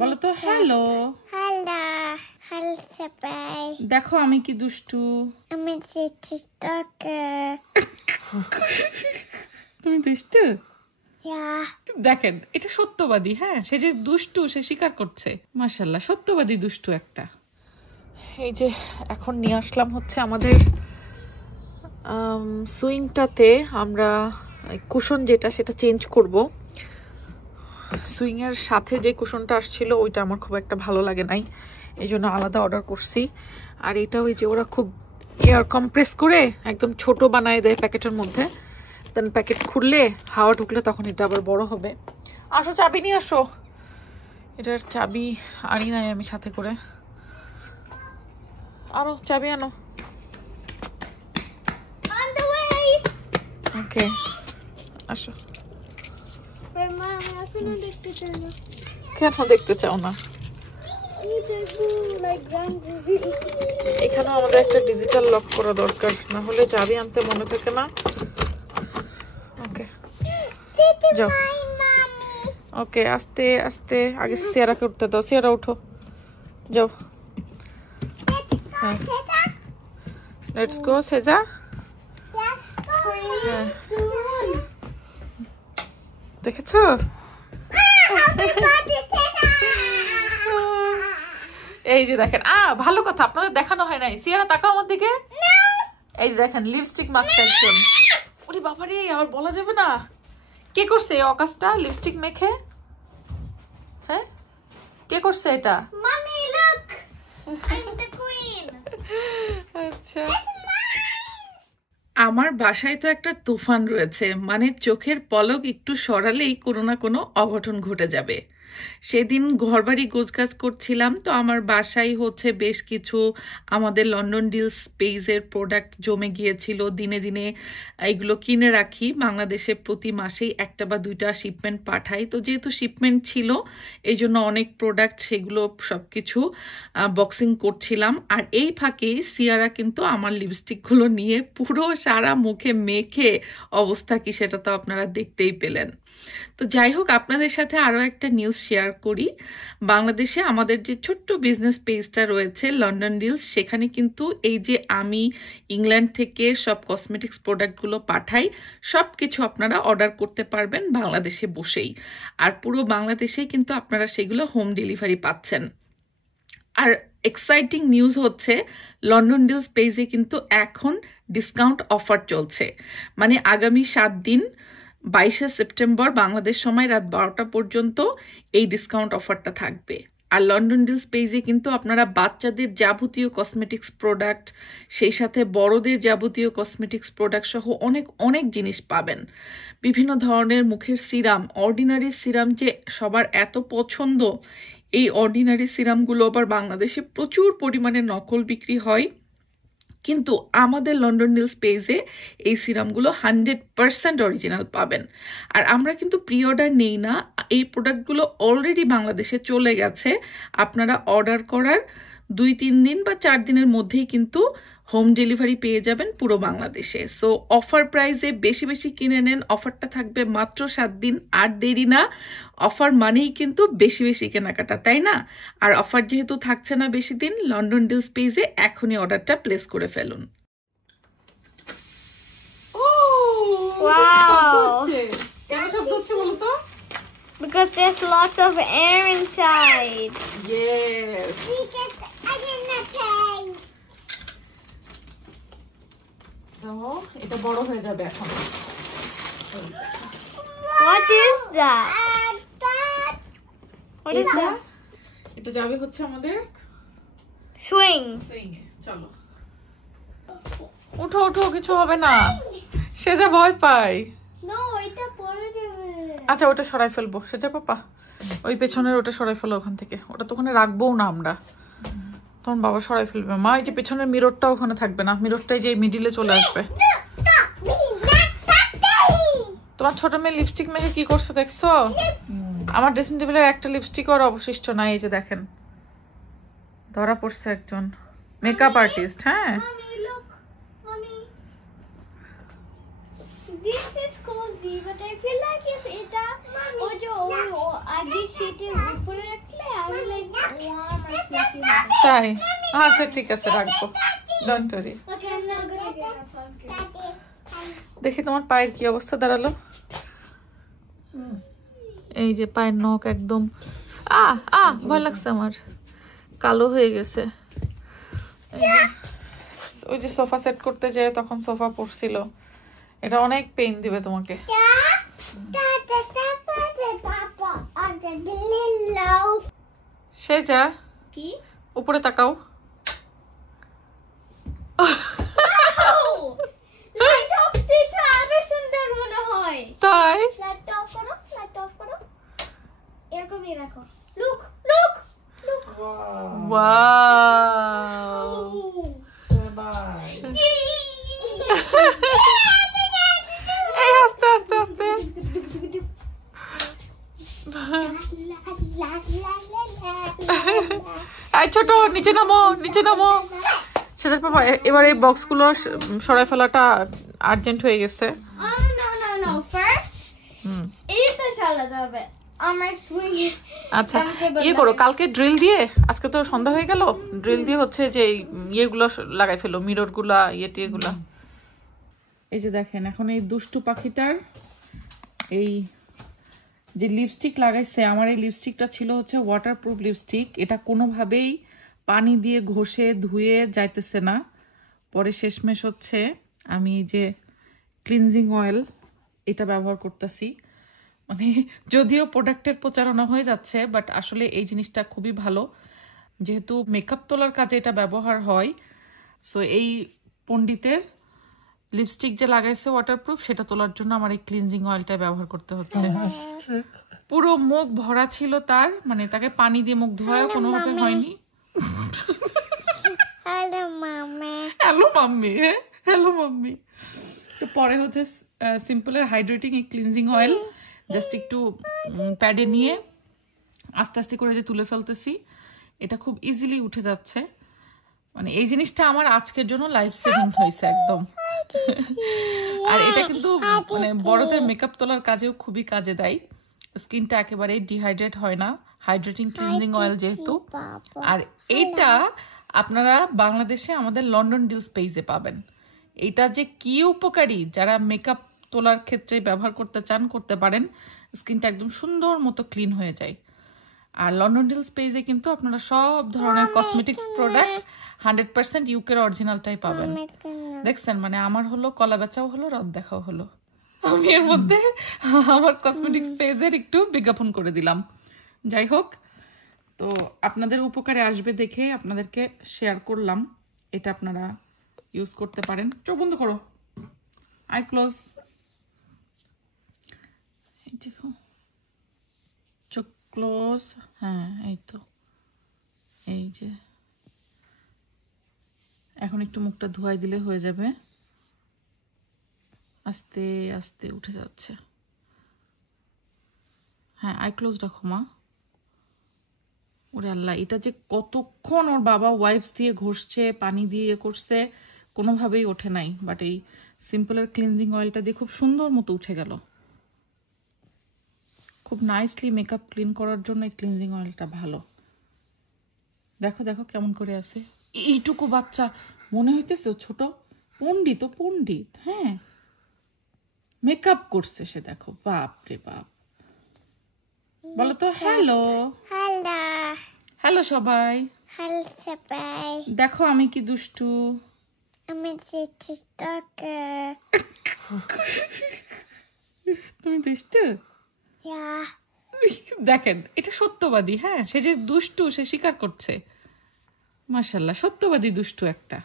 বলো তো hello. Hello hello সবাই, দেখো আমি কি দুষ্টু। আমি তুমি দুষ্টু? Yeah. দেখেন এটা সত্যবাদী। হ্যাঁ, সে যে দুষ্টু সে স্বীকার করছে। মাশাআল্লাহ, সত্যবাদী দুষ্টু একটা। এই যে এখন নিয়ে আসলাম হচ্ছে আমাদের সুইংটাতে আমরা কুশন যেটা সেটা চেঞ্জ করব। সুইং এর সাথে যে কুশনটা আসছিল ওইটা আমার খুব একটা ভালো লাগে নাই, এই জন্য আলাদা অর্ডার করছি। আর এটা ওই যে ওরা খুব এয়ার কম্প্রেস করে একদম ছোট বানায় দেয় প্যাকেটের মধ্যে, দেন প্যাকেট খুললে হাওয়া ঢুকলে তখন এটা আবার বড় হবে। আসো চাবি নিয়ে আসো। এটার চাবি আনি নাই আমি সাথে করে। আনো চাবি আনো। On the way. ওকে আসো। কেন দেখতে চাও না? এখানেও আমাদের একটা ডিজিটাল লক করা দরকার, না হলে চাবি আনতে মনে থাকে না। ওকে যাও। ওকে আস্তে আস্তে, আগে সিয়ারাকে উঠতে দাও। সিয়ারা উঠো, যাও। হ্যাঁ লেটস গো সেজা। হ্যাঁ দেখেছো? এই যে দেখেন, ভালো কথা আপনাদের দেখানো হয় নাই। সিয়ারা তাকাও আমার দিকে। এই যে দেখেন লিপস্টিক মাখছে একজন। ওরে বাবারে, আর বলা যাবে না। কে করছে এই অকাজটা লিপস্টিক মেখে? হ্যাঁ কে করছে এটা? Mommy, look. I'm the queen. আচ্ছা, আমার বাসায় তো একটা তুফান রয়েছে, মানে চোখের পলক একটু সরালেই কোনো না কোনো অঘটন ঘটে যাবে। সেদিন ঘরবাড়ি গোছগাছ করছিলাম, তো আমার বাসায় হচ্ছে বেশ কিছু আমাদের লন্ডন ডিলস পেজের প্রোডাক্ট জমে গিয়েছিল। দিনে দিনে এগুলো কিনে রাখি, বাংলাদেশে প্রতি মাসেই একটা বা দুইটা শিপমেন্ট পাঠাই। তো যেহেতু শিপমেন্ট ছিল এই জন্য অনেক প্রোডাক্ট সেগুলো সবকিছু বক্সিং করছিলাম। আর এই ফাঁকেই সিয়ারা কিন্তু আমার লিপস্টিকগুলো নিয়ে পুরো সারা মুখে মেখে অবস্থা কি সেটা তো আপনারা দেখতেই পেলেন। তো যাই হোক, আপনাদের সাথে আরো একটা নিউজ শেয়ার করি। বাংলাদেশে আমাদের যে ছোট্ট বিজনেস পেজটা রয়েছে লন্ডন ডিলস, সেখানে কিন্তু এই যে আমি ইংল্যান্ড থেকে সব কসমেটিক্স প্রোডাক্টগুলো পাঠাই, সব কিছু আপনারা অর্ডার করতে পারবেন বাংলাদেশে বসেই। আর পুরো বাংলাদেশেই কিন্তু আপনারা সেগুলো হোম ডেলিভারি পাচ্ছেন। আর এক্সাইটিং নিউজ হচ্ছে লন্ডন ডিলস পেজে কিন্তু এখন ডিসকাউন্ট অফার চলছে। মানে আগামী 7 দিন 22শে সেপ্টেম্বর বাংলাদেশ সময় রাত 12টা পর্যন্ত এই ডিসকাউন্ট অফারটা থাকবে। আর লন্ডন ডিলস পেজে কিন্তু আপনারা বাচ্চাদের যাবতীয় কসমেটিক্স প্রোডাক্ট, সেই সাথে বড়দের যাবতীয় কসমেটিক্স প্রোডাক্ট সহ অনেক অনেক জিনিস পাবেন। বিভিন্ন ধরনের মুখের সিরাম, অর্ডিনারি সিরাম যে সবার এত পছন্দ, এই অর্ডিনারি সিরামগুলো আবার বাংলাদেশে প্রচুর পরিমাণে নকল বিক্রি হয়, কিন্তু আমাদের লন্ডন ডিলস পেজে এই সিরামগুলো 100% অরিজিনাল পাবেন। আর আমরা কিন্তু প্রি অর্ডার নেই না, এই প্রোডাক্টগুলো অলরেডি বাংলাদেশে চলে গেছে। আপনারা অর্ডার করার 2-3 দিন বা 4 দিনের মধ্যেই কিন্তু হোম ডেলিভারি পেয়ে যাবেন পুরো বাংলাদেশে। সো অফার প্রাইসে বেশি বেশি কিনে নেন, অফারটা থাকবে মাত্র 7 দিন। আর দেরি না, অফার মানেই কিন্তু বেশি বেশি কেনাকাটা, তাই না? আর অফার যেহেতু থাকছে না বেশি দিন, লন্ডন ডিলস পেজে এখনই অর্ডারটা প্লেস করে ফেলুন। Wow. কেন শব্দ হচ্ছে বলো তো? Because there's lots of air inside. Yes. So এটা বড় হয়ে যাবে এখন। What is that? What is that? এটা যাবে হচ্ছে আমাদের Swing. সুইং এ। চলো উঠো উঠো, কিছু হবে না। সে যা ভয় পায়। No, এটা পড়ে যাবে। আচ্ছা ওটা সরাই ফেলবো। সেজা পাপা ওই পেছনের ওটা সরাই ফেলো ওখান থেকে, ওটা তো ওখানে রাখবোও না আমরা, তখন বাবা সরাই ফেলবে। মা এই যে পেছনের মিররটা ওখানে থাকবে না, মিররটাই যে মিডিলে চলে আসবে। তোমার ছোট মেয়ে লিপস্টিক মেখে কি করছে দেখছো? আমার ড্রেসিং টেবিলের একটা লিপস্টিক আর অবশিষ্ট নাই। এই যে দেখেন ধরা পড়ছে একজন মেকআপ আর্টিস্ট। হ্যাঁ Mommy, look. Mommy. This is cozy, but I feel like if এটা ও যে আগে শীতে উপরে রাখলে আরো warm or fluffy weather. তাই আচ্ছা ঠিক আছে রাখবো, don't worry. Okay, I'm not gonna get a pumpkin. দেখি তোমার পায়ের কি অবস্থা দাঁড়ালো। এই যে পায়ের নখ একদম ভয় লাগছে আমার, কালো হয়ে গেছে। এই যে ওই যে সোফা সেট করতে যায় তখন সোফা পড়ছিল, এটা অনেক পেইন দিবে তোমাকে। সে যা কি? উপরে তাকাও। লাইট অফ দিটা আরো সুন্দর মনে হয়। তাই লাইট অফ করো, লাইট অফ করো। এরকমই রাখো। Look, look, look. ওয়াও এই আস্তে আস্তে আস্তে। এই ছোট নিচে নামো, নিচে নামো। সেটার বাবা এবার এই বক্সগুলো সরাই ফেলাটা আর্জেন্ট হয়ে গেছে। No. First, এইটা চালাতে হবে। আমার সুইং। আচ্ছা ইয়ে করো, কালকে ড্রিল দিয়ে, আজকে তো সন্ধ্যা হয়ে গেল, ড্রিল দিয়ে হচ্ছে যে ইয়েগুলো লাগাই ফেলো, মিরর গুলা ইয়েগুলা। এই যে দেখেন এখন এই দুষ্টু পাখিটার এই যে লিপস্টিক লাগাইছে, আমার এই লিপস্টিকটা ছিল হচ্ছে ওয়াটারপ্রুফ লিপস্টিক, এটা কোনোভাবেই পানি দিয়ে ঘষে ধুয়ে যাইতেছে না। পরে শেষমেশ হচ্ছে আমি এই যে ক্লিনজিং অয়েল এটা ব্যবহার করতেছি, মানে যদিও প্রোডাক্টের প্রচারণা হয়ে যাচ্ছে বাট আসলে এই জিনিসটা খুবই ভালো, যেহেতু মেকআপ তোলার কাজে এটা ব্যবহার হয়। সো এই পণ্ডিতের লিপস্টিক যে লাগাইছে ওয়াটারপ্রুফ, সেটা তোলার জন্য আমার এই ক্লিনজিং অয়েলটা ব্যবহার করতে হচ্ছে। পুরো মুখ ভরা ছিল তার, মানে তাকে পানি দিয়ে মুখ ধোয়া কোনোভাবে হয়নি। Hello mummy. Hello mummy, hello mummy. তো পরে হচ্ছে সিম্পলের হাইড্রেটিং এই ক্লিনজিং অয়েল জাস্ট একটু প্যাডে নিয়ে আস্তে আস্তে করে যে তুলে ফেলতেছি, এটা খুব ইজিলি উঠে যাচ্ছে। মানে এই জিনিসটা আমার আজকের জন্য লাইফ সেভিংস হয়েছে একদম। আর এটা কিন্তু মানে বড়দের মেকআপ তোলার কাজেও খুবই কাজে দেয়, স্কিনটা একেবারে ডিহাইড্রেট হয় না, হাইড্রেটিং ক্লিনজিং অয়েল যেহেতু। আর এইটা আপনারা বাংলাদেশে আমাদের লন্ডন ডিলস পেজে পাবেন। এটা যে কি উপকারী, যারা মেকআপ তোলার ক্ষেত্রে ব্যবহার করতে চান করতে পারেন, স্কিনটা একদম সুন্দর মতো ক্লিন হয়ে যায়। আর লন্ডন ডিলস পেজে কিন্তু আপনারা সব ধরনের কসমেটিক্স প্রোডাক্ট 100% ইউকের অরিজিনালটাই পাবেন। দেখছেন, মানে আমার হলো কলা বেচাও হলো, রদ দেখাও হলো। আমি এর মধ্যে আমার কসমেটিক্স পেজের একটু বিজ্ঞাপন করে দিলাম। যাই হোক, তো আপনাদের উপকারে আসবে দেখে আপনাদেরকে শেয়ার করলাম। এটা আপনারা ইউজ করতে পারেন। চোখ বন্ধ করো, আই ক্লোজ। এই দেখো, চোখ ক্লোজ। হ্যাঁ এই তো, এই যে এখন একটু মুখটা ধোয়াই দিলে হয়ে যাবে। আস্তে আস্তে উঠে যাচ্ছে। হ্যাঁ আই ক্লোজ রাখো মা। ওরে আল্লাহ, এটা যে কতক্ষণ ওর বাবা ওয়াইপস দিয়ে ঘষছে, পানি দিয়ে করছে, কোনোভাবেই ওঠে নাই। বাট এই সিম্পলের ক্লিনজিং অয়েলটা দিয়ে খুব সুন্দর মতো উঠে গেল। খুব নাইসলি মেকআপ ক্লিন করার জন্য এই ক্লিনজিং অয়েলটা ভালো। দেখো দেখো কেমন করে আছে, এইটুকু বাচ্চা মনে হইতেছে ছোট পণ্ডিত, পণ্ডিত। হ্যাঁ মেকআপ করছে সে, দেখো বাপ রে বাপ। বলো তো হ্যালো। হ্যালো। হ্যালো সবাই। হ্যালো সবাই। দেখো আমি কি দুষ্টু। আমি চিত্রকে। তুমি দুষ্টু? Yeah. দেখেন এটা সত্যবাদী। হ্যাঁ সে যে দুষ্টু সে স্বীকার করছে। মাশাআল্লাহ, সত্যবাদী দুষ্টু একটা।